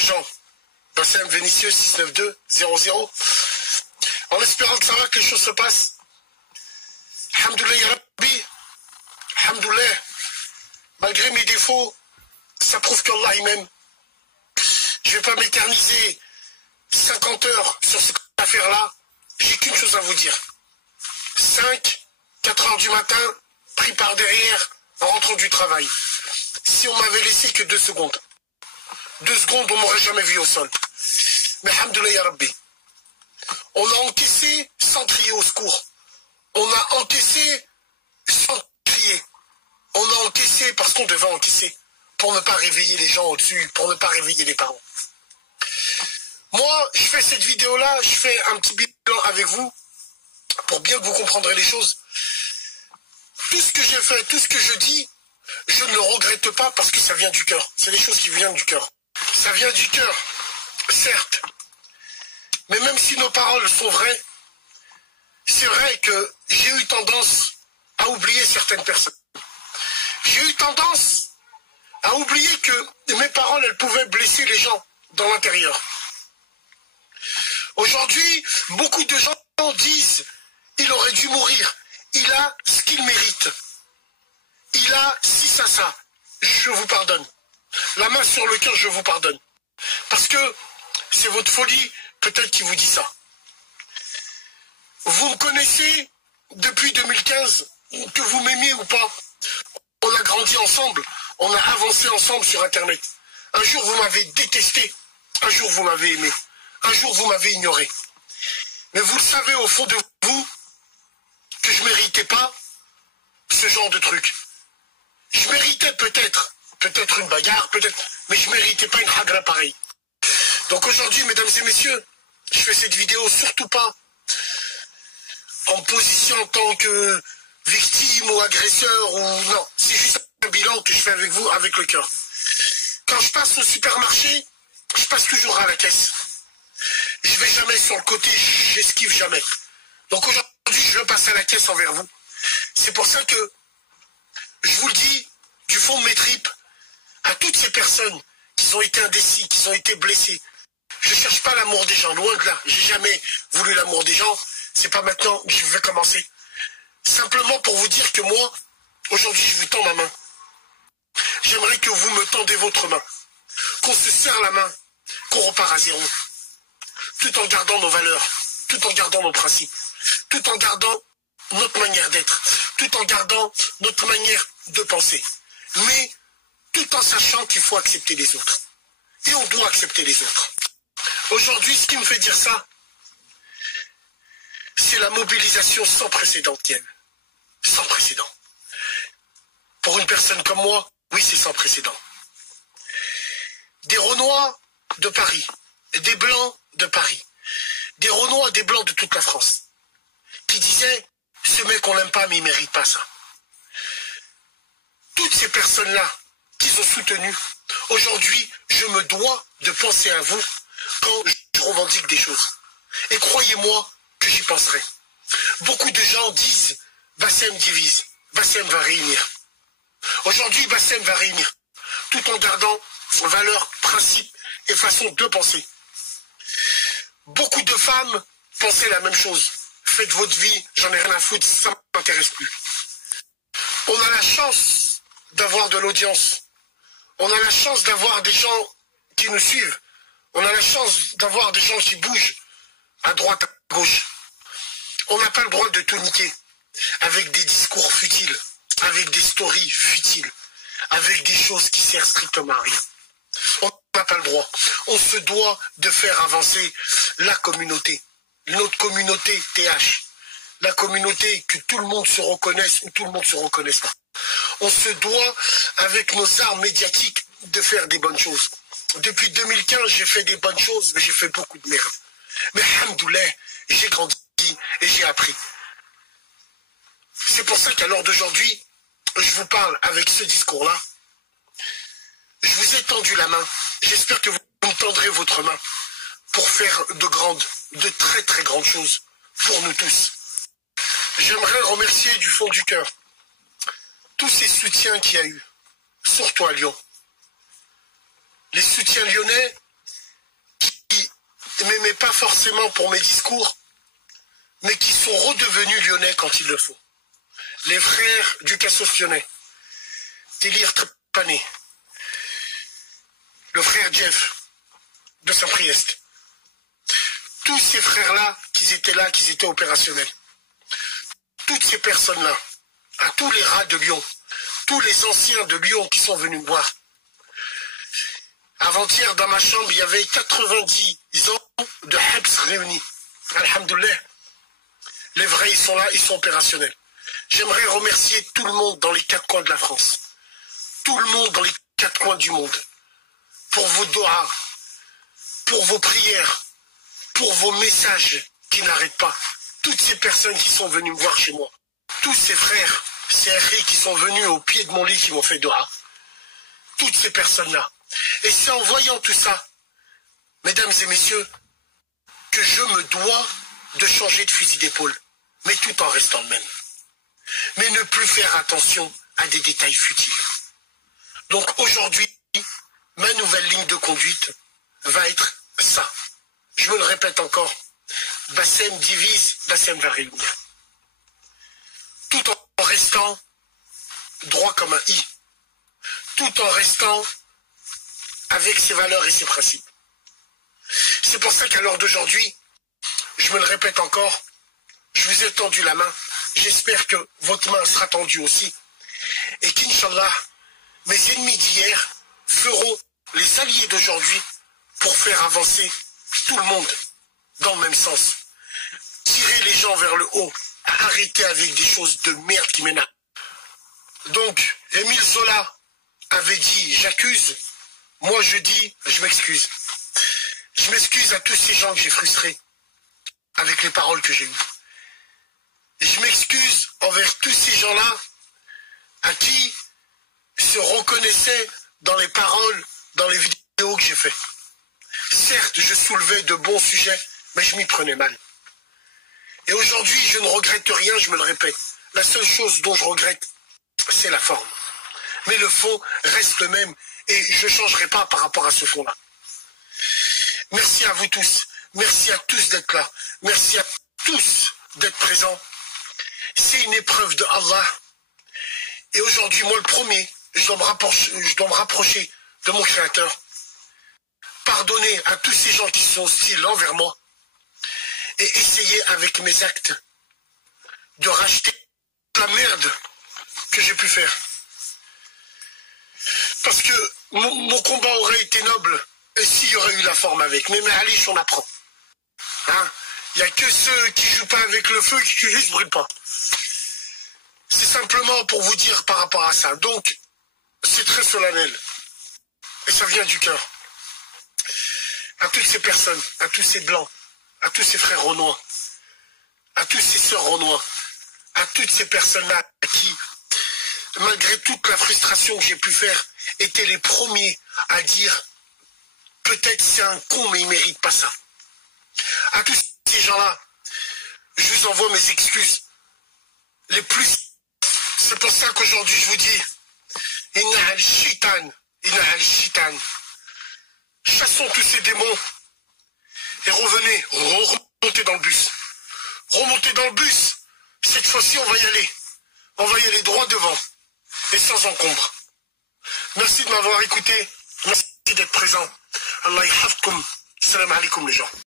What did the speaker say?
les gens. Bassem Vénitieux 692-00. En espérant que ça va, que les choses se passent. Alhamdoulilah ya Rabbi. Alhamdoulilah. Malgré mes défauts, ça prouve qu'Allah il m'aime. Je ne vais pas m'éterniser 50 heures sur cette affaire-là. J'ai qu'une chose à vous dire. 4 heures du matin, pris par derrière, en rentrant du travail. Si on m'avait laissé que 2 secondes, 2 secondes, on m'aurait jamais vu au sol. Mais alhamdoulilah ya Rabbi. On a encaissé sans crier au secours. On a encaissé sans crier. On a encaissé parce qu'on devait encaisser. Pour ne pas réveiller les gens au-dessus, pour ne pas réveiller les parents. Moi, je fais cette vidéo-là, je fais un petit bilan avec vous, pour bien que vous comprendrez les choses. Tout ce que j'ai fait, tout ce que je dis, je ne le regrette pas parce que ça vient du cœur. C'est des choses qui viennent du cœur. Ça vient du cœur, certes. Mais même si nos paroles sont vraies, c'est vrai que j'ai eu tendance à oublier certaines personnes. J'ai eu tendance à oublier que mes paroles, elles pouvaient blesser les gens dans l'intérieur. Aujourd'hui, beaucoup de gens disent il aurait dû mourir. Il a ce qu'il mérite. Il a si ça. Je vous pardonne. La main sur le cœur, je vous pardonne. Parce que c'est votre folie, peut-être, qui vous dit ça. Vous me connaissez depuis 2015, que vous m'aimiez ou pas. On a grandi ensemble, on a avancé ensemble sur Internet. Un jour, vous m'avez détesté. Un jour, vous m'avez aimé. Un jour, vous m'avez ignoré. Mais vous le savez au fond de vous que je ne méritais pas ce genre de truc. Je méritais peut-être une bagarre, peut-être, mais je ne méritais pas une hagra pareille. Donc aujourd'hui, mesdames et messieurs, je fais cette vidéo surtout pas en position en tant que victime ou agresseur ou non. C'est juste un bilan que je fais avec vous, avec le cœur. Quand je passe au supermarché, je passe toujours à la caisse. Je vais jamais sur le côté, j'esquive jamais. Donc aujourd'hui, je passe à la caisse envers vous. C'est pour ça que je vous le dis du fond de mes tripes à toutes ces personnes qui ont été indécis, qui ont été blessés. Je cherche pas l'amour des gens, loin de là. J'ai jamais voulu l'amour des gens. C'est pas maintenant que je vais commencer. Simplement pour vous dire que moi, aujourd'hui, je vous tends ma main. J'aimerais que vous me tendez votre main. Qu'on se serre la main, qu'on repart à zéro. Tout en gardant nos valeurs, tout en gardant nos principes, tout en gardant notre manière d'être, tout en gardant notre manière de penser. Mais tout en sachant qu'il faut accepter les autres. Et on doit accepter les autres. Aujourd'hui, ce qui me fait dire ça, c'est la mobilisation sans précédent, Tienne. Sans précédent. Pour une personne comme moi, oui, c'est sans précédent. Des Renois de Paris, des Blancs de Paris, des Renois, des Blancs de toute la France, qui disaient, ce mec on l'aime pas, mais il mérite pas ça. Toutes ces personnes-là qui ont soutenu, aujourd'hui, je me dois de penser à vous quand je revendique des choses. Et croyez-moi que j'y penserai. Beaucoup de gens disent, Bassem divise, Bassem va réunir. Aujourd'hui, Bassem va réunir, tout en gardant valeurs, principes et façon de penser. Beaucoup de femmes pensaient la même chose. Faites votre vie, j'en ai rien à foutre, ça ne m'intéresse plus. On a la chance d'avoir de l'audience. On a la chance d'avoir des gens qui nous suivent. On a la chance d'avoir des gens qui bougent à droite, à gauche. On n'a pas le droit de tout niquer avec des discours futiles, avec des stories futiles, avec des choses qui servent strictement à rien. On n'a pas le droit. On se doit de faire avancer la communauté. Notre communauté TH. La communauté que tout le monde se reconnaisse ou tout le monde se reconnaisse pas. On se doit, avec nos armes médiatiques, de faire des bonnes choses. Depuis 2015, j'ai fait des bonnes choses, mais j'ai fait beaucoup de merde. Mais alhamdoulilah, j'ai grandi et j'ai appris. C'est pour ça qu'à l'heure d'aujourd'hui, je vous parle avec ce discours-là. Je vous ai tendu la main. J'espère que vous me tendrez votre main pour faire de très très grandes choses pour nous tous. J'aimerais remercier du fond du cœur tous ces soutiens qu'il y a eu, surtout à Lyon. Les soutiens lyonnais, m'aimaient pas forcément pour mes discours, mais qui sont redevenus lyonnais quand il le faut. Les frères du Casso-Lyonnais, Délire Trépané, le frère Jeff de Saint-Priest. Tous ces frères-là, qu'ils étaient opérationnels. Toutes ces personnes-là, à tous les rats de Lyon, tous les anciens de Lyon qui sont venus me voir. Avant-hier, dans ma chambre, il y avait 90 ans de Hebs réunis. Alhamdoulilah. Les vrais, ils sont là, ils sont opérationnels. J'aimerais remercier tout le monde dans les 4 coins de la France. Tout le monde dans les 4 coins du monde. Pour vos doigts, pour vos prières, pour vos messages qui n'arrêtent pas. Toutes ces personnes qui sont venues me voir chez moi. Tous ces frères, ces amis qui sont venus au pied de mon lit qui m'ont fait doigt. Toutes ces personnes-là. Et c'est en voyant tout ça, mesdames et messieurs, que je me dois de changer de fusil d'épaule, mais tout en restant le même. Mais ne plus faire attention à des détails futiles. Donc aujourd'hui, ma nouvelle ligne de conduite va être ça. Je me le répète encore. Bassem divise, Bassem va réunir. Tout en restant droit comme un i. Tout en restant avec ses valeurs et ses principes. C'est pour ça qu'à l'heure d'aujourd'hui, je me le répète encore, je vous ai tendu la main. J'espère que votre main sera tendue aussi. Et qu'Inch'Allah, mes ennemis d'hier feront les alliés d'aujourd'hui pour faire avancer tout le monde dans le même sens. Tirer les gens vers le haut, arrêter avec des choses de merde qui m'énervent. Donc, Émile Zola avait dit « j'accuse », moi je dis « je m'excuse ». Je m'excuse à tous ces gens que j'ai frustrés avec les paroles que j'ai eues. Et je m'excuse envers tous ces gens-là à qui se reconnaissaient dans les paroles, dans les vidéos que j'ai faites. Certes, je soulevais de bons sujets, mais je m'y prenais mal. Et aujourd'hui, je ne regrette rien, je me le répète. La seule chose dont je regrette, c'est la forme. Mais le fond reste le même et je ne changerai pas par rapport à ce fond-là. Merci à vous tous. Merci à tous d'être là. Merci à tous d'être présents. C'est une épreuve de Allah. Et aujourd'hui, moi le premier, je dois me rapprocher de mon Créateur. Pardonner à tous ces gens qui sont hostiles envers moi. Et essayer avec mes actes de racheter la merde que j'ai pu faire. Parce que mon combat aurait été noble et s'il y aurait eu la forme avec. Mais allez, on apprend. Hein? Il n'y a que ceux qui ne jouent pas avec le feu qui ne se brûlent pas. C'est simplement pour vous dire par rapport à ça. Donc, c'est très solennel. Et ça vient du cœur. À toutes ces personnes, à tous ces blancs, à tous ces frères renois, à tous ces sœurs renois, à toutes ces personnes-là qui, malgré toute la frustration que j'ai pu faire, étaient les premiers à dire peut-être c'est un con mais il ne mérite pas ça. À tous ces gens-là, je vous envoie mes excuses les plus. C'est pour ça qu'aujourd'hui je vous dis Inna al-Shitan, Inna al-Shitan. Chassons tous ces démons et revenez, remontez dans le bus. Remontez dans le bus. Cette fois-ci, on va y aller. On va y aller droit devant et sans encombre. Merci de m'avoir écouté. Merci d'être présent. Allah yahfadkoum. Salam alaikum les gens.